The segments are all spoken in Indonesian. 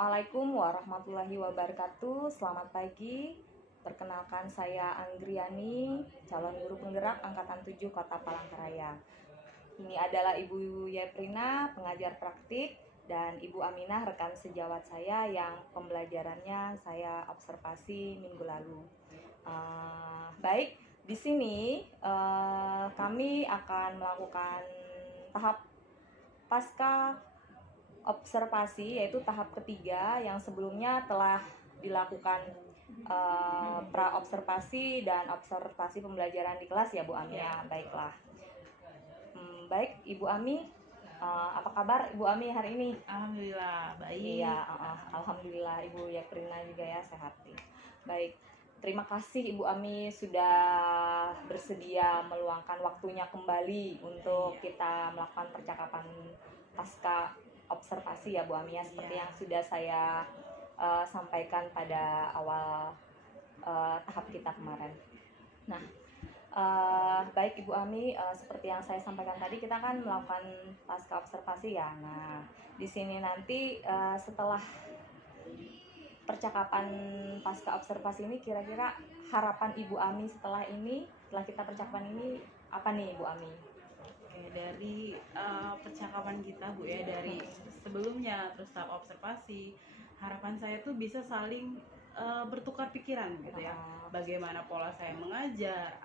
Assalamualaikum warahmatullahi wabarakatuh. Selamat pagi. Perkenalkan saya Anggriani, calon guru penggerak angkatan 7 Kota Palangkaraya. Ini adalah Ibu Yeprina, pengajar praktik, dan Ibu Aminah, rekan sejawat saya yang pembelajarannya saya observasi minggu lalu. Baik, di sini kami akan melakukan tahap pasca observasi, yaitu tahap ketiga yang sebelumnya telah dilakukan pra observasi dan observasi pembelajaran di kelas ya Bu Ami ya. Baiklah. Baik Ibu Ami, apa kabar Ibu Ami hari ini? Alhamdulillah baik. Iya, alhamdulillah. Ibu Yeprina juga ya sehat nih. Baik, terima kasih Ibu Ami sudah bersedia meluangkan waktunya kembali untuk kita melakukan percakapan pasca observasi ya Bu Ami ya, seperti yang sudah saya sampaikan pada awal tahap kita kemarin. Nah, baik Ibu Ami, seperti yang saya sampaikan tadi, kita kan melakukan pasca observasi ya. Nah, di sini nanti setelah percakapan pasca observasi ini, kira-kira harapan Ibu Ami setelah kita percakapan ini apa nih Ibu Ami? Oke, dari percakapan kita Bu ya, dari sebelumnya terus tahap observasi, harapan saya tuh bisa saling bertukar pikiran gitu ya. Bagaimana pola saya mengajar,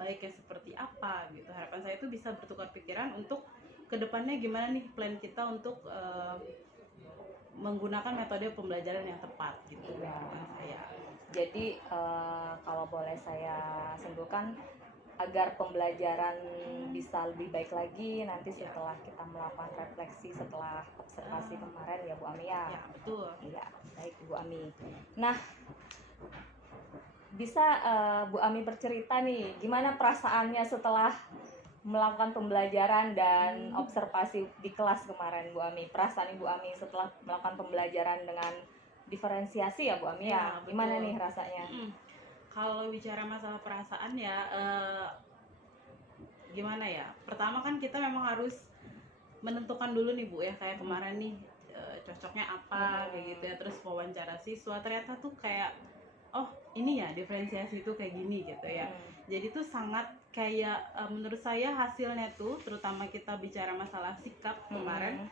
baiknya seperti apa gitu. Harapan saya tuh bisa bertukar pikiran untuk kedepannya gimana nih plan kita untuk menggunakan metode pembelajaran yang tepat gitu. Harapan saya. Jadi kalau boleh saya simpulkan, agar pembelajaran bisa lebih baik lagi nanti setelah kita melakukan refleksi setelah observasi kemarin ya Bu Ami ya. Ya, betul. Iya, baik Bu Ami. Nah, bisa Bu Ami bercerita nih gimana perasaannya setelah melakukan pembelajaran dan observasi di kelas kemarin Bu Ami? Perasaan Ibu Ami setelah melakukan pembelajaran dengan diferensiasi ya Bu Ami ya? Gimana nih rasanya? Kalau bicara masalah perasaan ya, gimana ya? Pertama kan kita memang harus menentukan dulu nih Bu ya, kayak kemarin nih cocoknya apa kayak gitu ya. Terus wawancara siswa ternyata tuh kayak oh ini ya diferensiasi itu kayak gini gitu ya. Jadi tuh sangat kayak menurut saya hasilnya tuh, terutama kita bicara masalah sikap kemarin,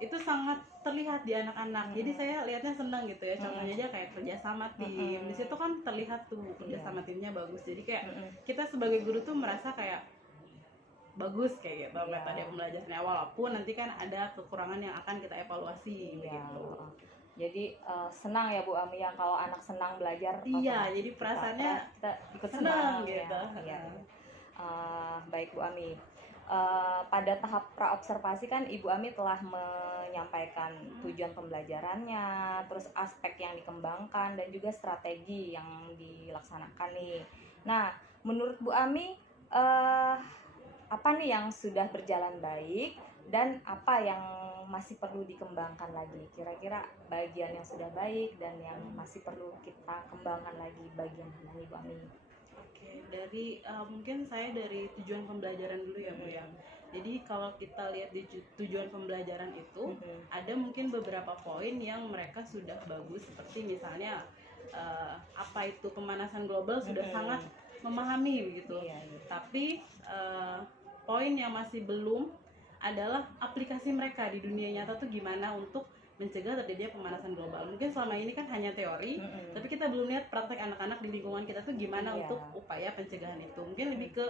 itu sangat terlihat di anak-anak. Jadi saya lihatnya senang gitu ya. Contohnya aja kayak kerja sama tim. Di situ kan terlihat tuh kerja sama timnya bagus. Jadi kayak kita sebagai guru tuh merasa kayak bagus kayak gitu metode pembelajarannya, walaupun nanti kan ada kekurangan yang akan kita evaluasi begitu. Jadi senang ya Bu Ami ya kalau anak senang belajar. Iya, jadi perasaannya kita ikut senang gitu. Ya. Baik Bu Ami. Pada tahap pra observasi kan Ibu Ami telah menyampaikan tujuan pembelajarannya, terus aspek yang dikembangkan dan juga strategi yang dilaksanakan nih. Nah, menurut Bu Ami apa nih yang sudah berjalan baik dan apa yang masih perlu dikembangkan lagi? Kira-kira bagian yang sudah baik dan yang masih perlu kita kembangkan lagi bagian mana nih Bu Ami? Oke, dari mungkin saya dari tujuan pembelajaran dulu ya Bu ya. Jadi kalau kita lihat di tujuan pembelajaran itu ada mungkin beberapa poin yang mereka sudah bagus, seperti misalnya apa itu pemanasan global sudah sangat memahami begitu. Tapi poin yang masih belum adalah aplikasi mereka di dunia nyata tuh gimana untuk mencegah terjadinya pemanasan global. Mungkin selama ini kan hanya teori, tapi kita belum lihat praktek anak-anak di lingkungan kita tuh gimana untuk upaya pencegahan itu. Mungkin lebih ke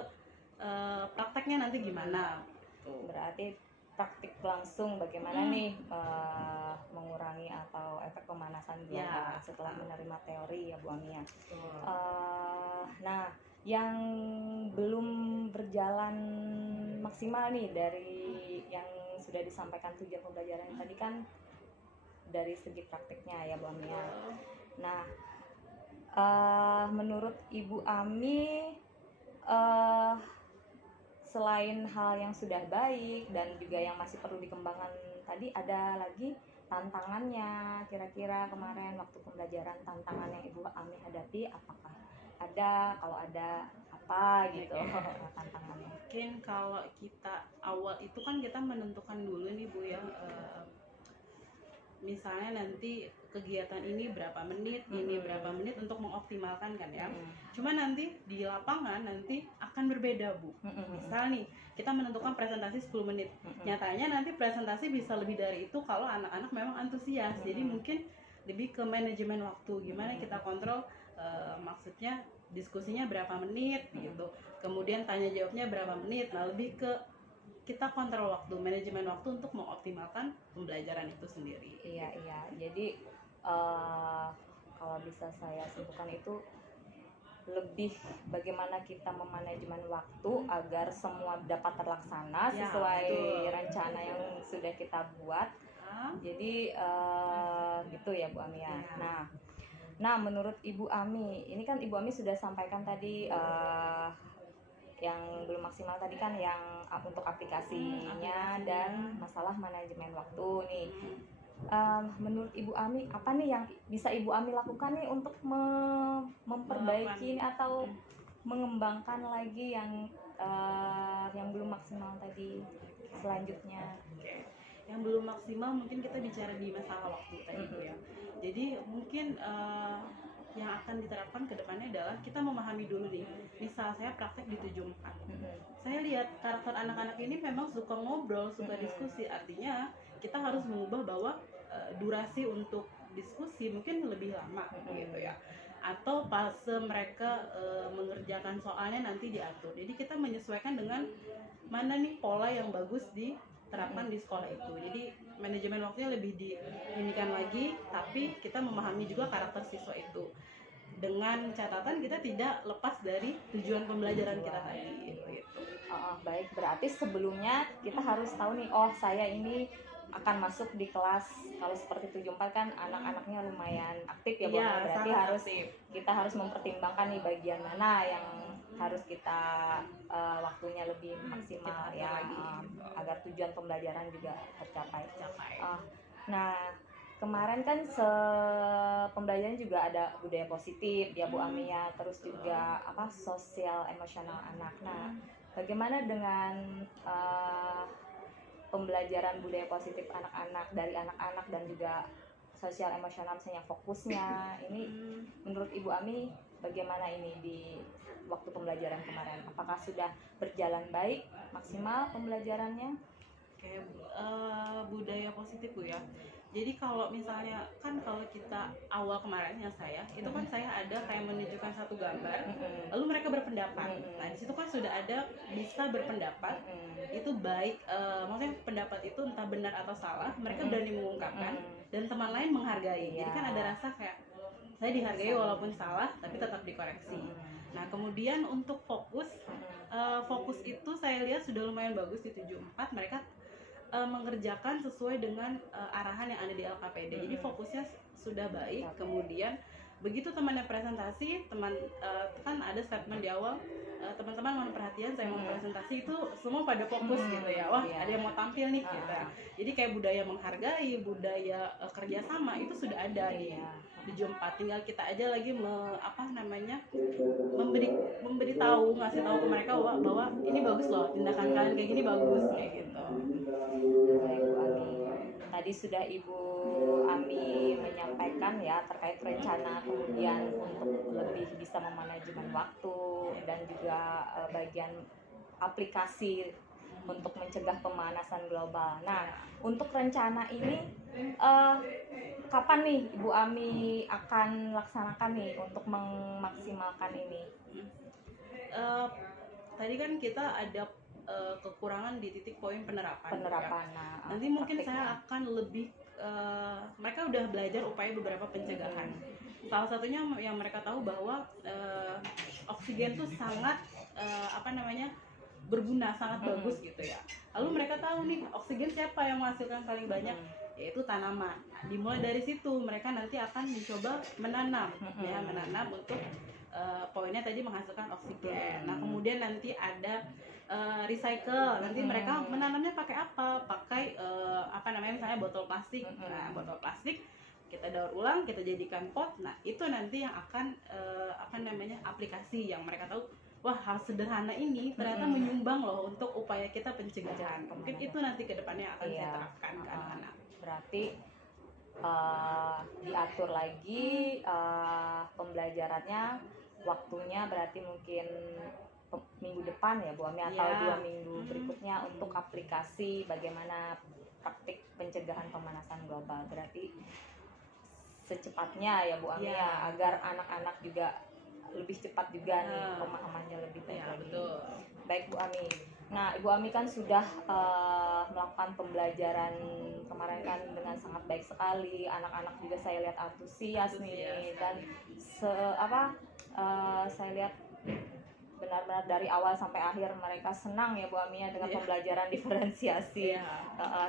prakteknya nanti gimana. Berarti praktik langsung bagaimana nih mengurangi atau efek pemanasan global setelah menerima teori ya Bu Ami ya. Nah, yang belum berjalan maksimal nih dari yang sudah disampaikan tujuan pembelajaran tadi kan dari segi praktiknya ya Bu Ami ya. Nah, menurut Ibu Ami selain hal yang sudah baik dan juga yang masih perlu dikembangkan tadi, ada lagi tantangannya kira-kira kemarin waktu pembelajaran, tantangan yang Ibu Ami hadapi apakah ada? Kalau ada apa gitu tantangannya? Mungkin kalau kita awal itu kan kita menentukan dulu nih Bu ya misalnya nanti kegiatan ini berapa menit, ini berapa menit untuk mengoptimalkan kan ya. Cuma nanti di lapangan nanti akan berbeda Bu. Misal nih kita menentukan presentasi 10 menit. Nyatanya nanti presentasi bisa lebih dari itu kalau anak-anak memang antusias. Jadi mungkin lebih ke manajemen waktu, gimana kita kontrol maksudnya diskusinya berapa menit gitu. Kemudian tanya jawabnya berapa menit. Nah, lebih ke kita kontrol waktu, manajemen waktu untuk mengoptimalkan pembelajaran itu sendiri. Iya. Jadi kalau bisa saya simpulkan itu lebih bagaimana kita memanajemen waktu agar semua dapat terlaksana sesuai rencana yang sudah kita buat. Jadi gitu ya Bu Ami ya. Nah menurut Ibu Ami, ini kan Ibu Ami sudah sampaikan tadi yang belum maksimal tadi kan yang untuk aplikasinya dan masalah manajemen waktu nih. Menurut Ibu Ami apa nih yang bisa Ibu Ami lakukan nih untuk memperbaiki atau mengembangkan lagi yang belum maksimal tadi selanjutnya? Yang belum maksimal mungkin kita bicara di masalah waktu tadi Bu ya. Jadi mungkin yang akan diterapkan ke depannya adalah kita memahami dulu nih. Misal saya praktek di 74. Saya lihat karakter anak-anak ini memang suka ngobrol, suka diskusi. Artinya kita harus mengubah bahwa durasi untuk diskusi mungkin lebih lama gitu ya. Atau fase mereka mengerjakan soalnya nanti diatur. Jadi kita menyesuaikan dengan mana nih pola yang bagus diterapkan di sekolah itu. Jadi manajemen waktunya lebih diinikan lagi, tapi kita memahami juga karakter siswa itu. Dengan catatan kita tidak lepas dari tujuan pembelajaran kita tadi gitu. Baik, berarti sebelumnya kita harus tahu nih, oh saya ini akan masuk di kelas, kalau seperti 74 kan anak-anaknya lumayan aktif ya Bu, berarti kita harus mempertimbangkan nih bagian mana yang harus kita waktunya lebih maksimal ya, agar tujuan pembelajaran juga tercapai. Nah kemarin kan pembelajaran juga ada budaya positif ya Bu Ami ya, terus juga sosial emosional anak. Nah bagaimana dengan pembelajaran budaya positif anak-anak dari anak-anak dan juga sosial emosional misalnya fokusnya ini menurut Ibu Ami bagaimana ini di waktu pembelajaran kemarin? Apakah sudah berjalan baik, maksimal pembelajarannya? Oke, budaya positif Bu ya. Jadi kalau misalnya kan kalau kita awal kemarin yang saya itu kan saya ada kayak menunjukkan satu gambar, lalu mereka berpendapat. Nah di situ kan sudah ada bisa berpendapat, itu baik, maksudnya pendapat itu entah benar atau salah, mereka berani mengungkapkan dan teman lain menghargai. Jadi kan ada rasa kayak saya dihargai walaupun salah tapi tetap dikoreksi. Nah kemudian untuk fokus itu saya lihat sudah lumayan bagus di 74, mereka mengerjakan sesuai dengan arahan yang ada di LKPD. Jadi fokusnya sudah baik. Kemudian begitu temannya presentasi, kan ada statement di awal, teman-teman mohon perhatian, saya mau presentasi, itu semua pada fokus gitu ya. Wah ada yang mau tampil nih gitu. Jadi kayak budaya menghargai, budaya kerjasama itu sudah ada di 74. Tinggal kita aja lagi memberi tahu, ngasih tahu ke mereka bahwa ini bagus loh, tindakan kalian kayak gini bagus kayak gitu. Baik Bu Ami, tadi sudah Ibu Ami menyampaikan ya terkait rencana kemudian untuk lebih bisa memanajemen waktu dan juga bagian aplikasi untuk mencegah pemanasan global. Nah untuk rencana ini kapan nih Ibu Ami akan laksanakan nih untuk memaksimalkan ini? Tadi kan kita ada kekurangan di titik poin penerapan. Nah, nanti mungkin saya akan lebih mereka udah belajar upaya beberapa pencegahan. Salah satunya yang mereka tahu bahwa oksigen tuh sangat berguna, sangat bagus gitu ya. Lalu mereka tahu nih oksigen siapa yang menghasilkan paling banyak, yaitu tanaman. Dimulai dari situ mereka nanti akan mencoba menanam untuk poinnya tadi menghasilkan oksigen. Nah kemudian nanti ada recycle. Nanti mereka menanamnya pakai apa? Pakai misalnya botol plastik. Nah botol plastik kita daur ulang, kita jadikan pot. Nah itu nanti yang akan aplikasi yang mereka tahu. Wah hal sederhana ini ternyata menyumbang loh untuk upaya kita pencegahan. Mungkin itu nanti ke depannya akan saya terapkan ke anak-anak. Berarti diatur lagi pembelajarannya, waktunya berarti mungkin minggu depan ya Bu Ami, atau Iya. 2 minggu berikutnya untuk aplikasi bagaimana praktik pencegahan pemanasan global. Berarti secepatnya ya Bu Ami Iya. ya, agar anak-anak juga lebih cepat juga nih pemahamannya lebih baik Iya, lagi. betul. Baik Bu Ami. Nah, Ibu Ami kan sudah melakukan pembelajaran kemarin kan dengan sangat baik sekali. Anak-anak juga saya lihat antusias nih, dan saya lihat benar-benar dari awal sampai akhir mereka senang ya Bu Ami ya dengan pembelajaran diferensiasi.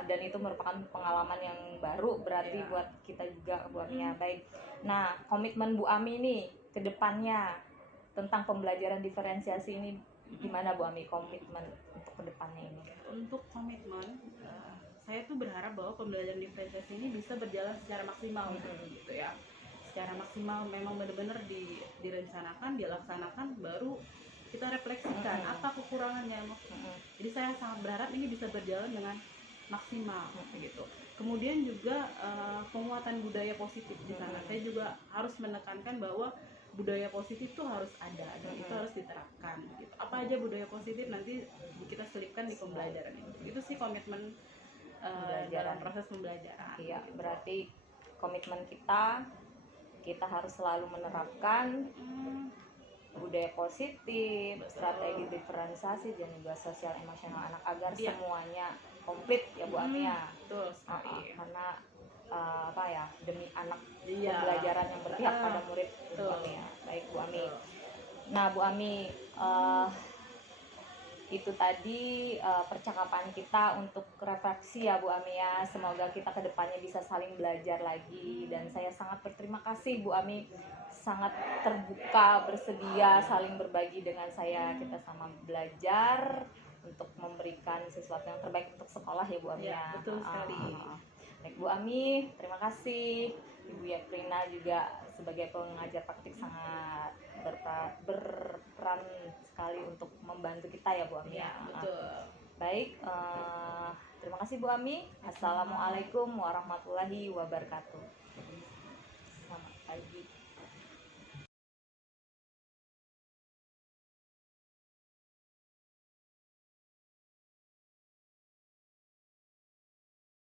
Dan itu merupakan pengalaman yang baru berarti buat kita juga Bu Ami ya. Baik. Nah, komitmen Bu Ami nih ke depannya tentang pembelajaran diferensiasi ini gimana Bu Ami, komitmen untuk kedepannya ini? Untuk komitmen, saya tuh berharap bahwa pembelajaran diferensiasi ini bisa berjalan secara maksimal gitu ya. Secara maksimal memang benar-benar direncanakan, dilaksanakan, baru kita refleksikan apa kekurangannya. Jadi saya sangat berharap ini bisa berjalan dengan maksimal gitu. Kemudian juga penguatan budaya positif di sana. Saya juga harus menekankan bahwa budaya positif itu harus ada dan itu harus diterapkan gitu. Apa aja budaya positif nanti kita selipkan di pembelajaran itu sih komitmen dalam proses pembelajaran. Iya, berarti komitmen kita harus selalu menerapkan budaya positif, strategi diferensiasi, dan juga sosial emosional anak agar semuanya komplit ya Bu Ami ya. Betul sekali. Karena demi anak, pembelajaran yang berpihak pada murid Bu Ami ya. Baik Bu Ami. Nah Bu Ami, itu tadi percakapan kita untuk refleksi ya Bu Ami ya. Semoga kita kedepannya bisa saling belajar lagi, dan saya sangat berterima kasih Bu Ami, sangat terbuka, bersedia saling berbagi dengan saya. Kita sama belajar untuk memberikan sesuatu yang terbaik untuk sekolah ya Bu Ami ya. Betul sekali. Baik Bu Ami, terima kasih. Ibu Yaprina juga sebagai pengajar praktik sangat berperan sekali untuk membantu kita ya Bu Ami. Betul. Baik, terima kasih Bu Ami. Assalamualaikum warahmatullahi wabarakatuh. Selamat pagi.